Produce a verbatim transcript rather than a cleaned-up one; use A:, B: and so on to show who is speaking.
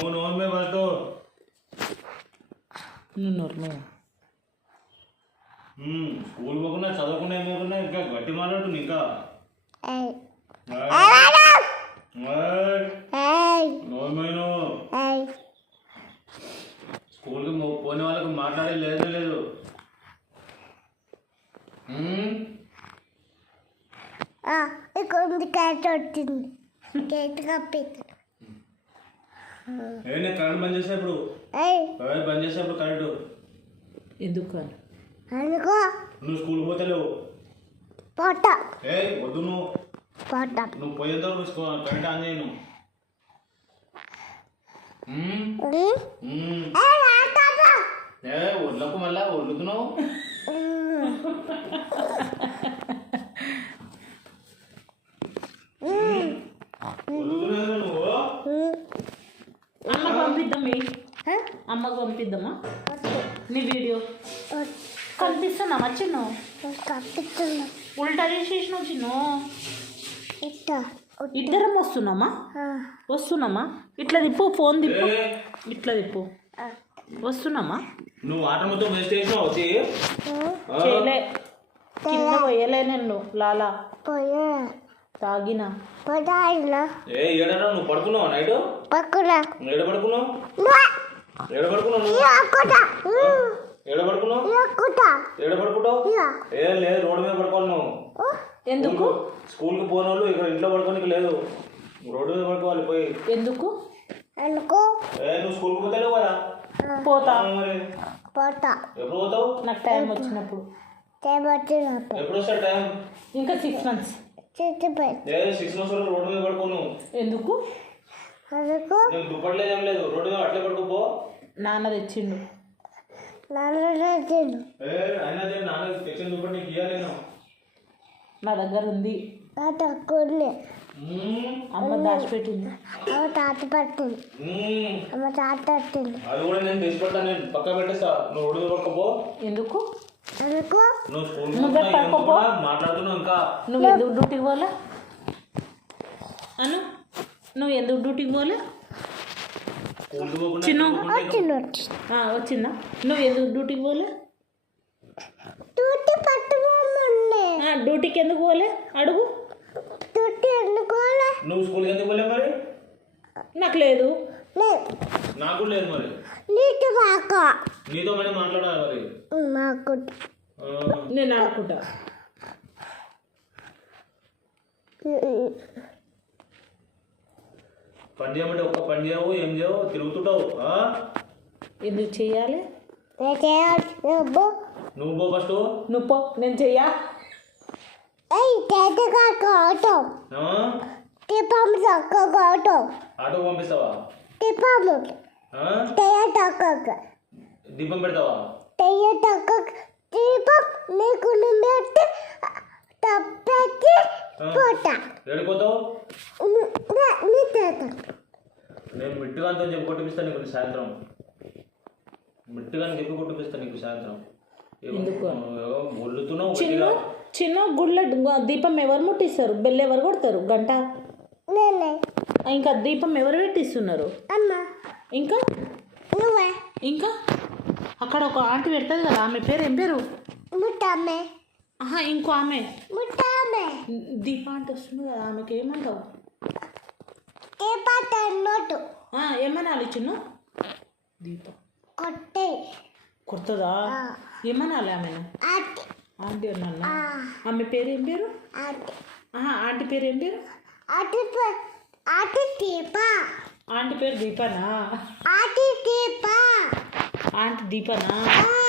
A: నువ్వు నోరు మీద ఫస్ట్
B: నువ్వు నోరు మీద
A: స్కూల్ పోకుండా చదవకుండా ఏమేమన్నా ఇంకా గట్టి మాట్లాడుతుంది ఇంకా నోరు మీద స్కూల్కి పోని వాళ్ళకి మాట్లాడే లేదు లేదు
C: క్యాట్ వచ్చింది క్యాట్ కప్పింది
A: ఏ నేను కరెంట్ బంద్ చేసేప్పుడు బంద్ చేసేప్పుడు కరెంటు
B: ఎందుకు
C: అనుకో
A: నువ్వు స్కూల్ పోతలేవు
C: పోట
A: ఏ వద్దు నువ్వు
C: పోట
A: నువ్వు పోయేంత వరకు కరెంట్ ఆన్ చేయను ఏ ఒళ్ళకు మళ్ళా ఒళ్ళుతున్నావు
B: అమ్మకు పంపిద్దామే అమ్మకు పంపిద్దామా నీ వీడియో కనిపిస్తున్నామా చిన్న
C: కప్పిస్తున్నా
B: ఉల్టా చేసేసినావు చిన్న ఇద్దరం వస్తున్నామా వస్తున్నామా ఇట్లా తిప్పు ఫోన్ తిప్పు ఇట్లా తిప్పు వస్తున్నామా
A: నువ్వు వాటర్ మొత్తం వేస్ట్ చేసినావు వచ్చి
B: చేయలే కింద పోయలే నేను లాలా
C: పోయా
B: తాగినా
C: పోయినా
A: ఏ ఏడరా నువ్వు పడుకున్నావు నైట్
C: పక్కురా
A: ఏడ పడుకున్నావు ఏడ పడుకున్నావు నువ్వు ఏడ పడుకున్నావు ఏడ పడుకుంటావు ఏ లేదు రోడ్డు మీద పడుకోవాలి నువ్వు
B: ఎందుకు
A: స్కూల్కి పోని వాళ్ళు ఇక్కడ ఇంట్లో పడుకోనికి లేదు రోడ్డు మీద పడుకోవాలి పోయి
B: ఎందుకు
C: ఎందుకు
A: ఏ నువ్వు స్కూల్కి పోతలేవు కదా
B: పోతా
A: మరి
C: పోతా
A: ఎప్పుడు పోతావు
B: నాకు టైం వచ్చినప్పుడు
C: టైం వచ్చినప్పుడు
A: ఎప్పుడు వస్తా టైం
B: ఇంకా సిక్స్ మంత్స్
A: ఏ సిక్స్ మంత్స్ వరకు రోడ్డు మీద పడుకోను
B: ఎందుకు
C: ఎందుకు
A: నీకు దుప్పట్లేదు ఏం లేదు రోడ్డు మీద అట్లే పడుకోపో
B: నాన్న తెచ్చిండు
C: నాన్న
A: ఏ అయినా నాన్న తెచ్చిన దుప్పటి నీకు ఇవ్వలేను
B: నా దగ్గర ఉంది
C: నా తక్కువ
B: అమ్మ దాచిపెట్టింది
C: అమ్మ తాత పట్టింది అమ్మ తాత పట్టింది
A: అది కూడా నేను తెచ్చి పెడతాను నేను పక్క పెట్టేస్తా నువ్వు రోడ్డు మీద పడుకోపో
B: ఎందుకు
C: ఎందుకు
A: నువ్వు స్కూల్ మాట్లాడుతున్నావు ఇంకా
B: నువ్వు ఎందుకు డ్యూటీకి పోలే అను నువ్వు ఎందుకు డ్యూటీకి పోలే చిన్న వచ్చిందా నువ్వు ఎందుకు డ్యూటీకి పోలే
C: డ్యూటీ పట్టుకోమన్నే
B: డ్యూటీకి ఎందుకు పోలే అడుగు
C: డ్యూటీ ఎందుకు
A: నువ్వు స్కూల్కి ఎందుకు పోలే మరి
B: నాకు లేదు
A: నాకు లేదు మరి
C: నీకు మాకు
A: నీతో మరి మాట్లాడాలి మరి
C: మాకు
B: నేను ఆడుకుంటా
A: పని చేయమంటే ఒక్క పని చేయవు ఏం చేయవు తిరుగుతుంటావు
B: ఎందుకు చెయ్యాలి
A: నువ్వు పో ఫస్ట్
B: నువ్వు పో నేను చెయ్యా
C: ఆటో ఆటో
A: ఆటో పంపిస్తావా దీపం పెడతావా
C: దీపం నీకు తప్పకి పోతా
A: ఏడిపోతావు నేను మిట్టుగానితో చెప్పి కొట్టిపిస్తాను నీకు సాయంత్రం మిట్టుగాని చెప్పి కొట్టిపిస్తాను నీకు సాయంత్రం ఒళ్ళుతున్నావు
B: చిన్న చిన్న గుళ్ళ దీపం ఎవరు ముట్టిస్తారు బెల్ ఎవరు కొడతారు గంట ఇంకా దీపం ఎవరు పెట్టిస్తున్నారు ఇంకా ఇంకా అక్కడ ఒక ఆంటీ పెడుతుంది కదా ఆమె పేరు ఏం పేరు ఆహా ఇంకో ఆమె దీప అంటే వస్తుంది కదా ఆమెకి ఏమంటావు ఏమనాలి చిన్న దీప
C: కొట్టే
B: కొడుతుందా ఏమనాలి ఆమెను ఆంటీ అన్నా ఆమె పేరు ఏం పేరు ఆహా ఆంటీ పేరు ఏం పేరు ఆంటీ పేరు దీపనా ఆంటీ దీపనా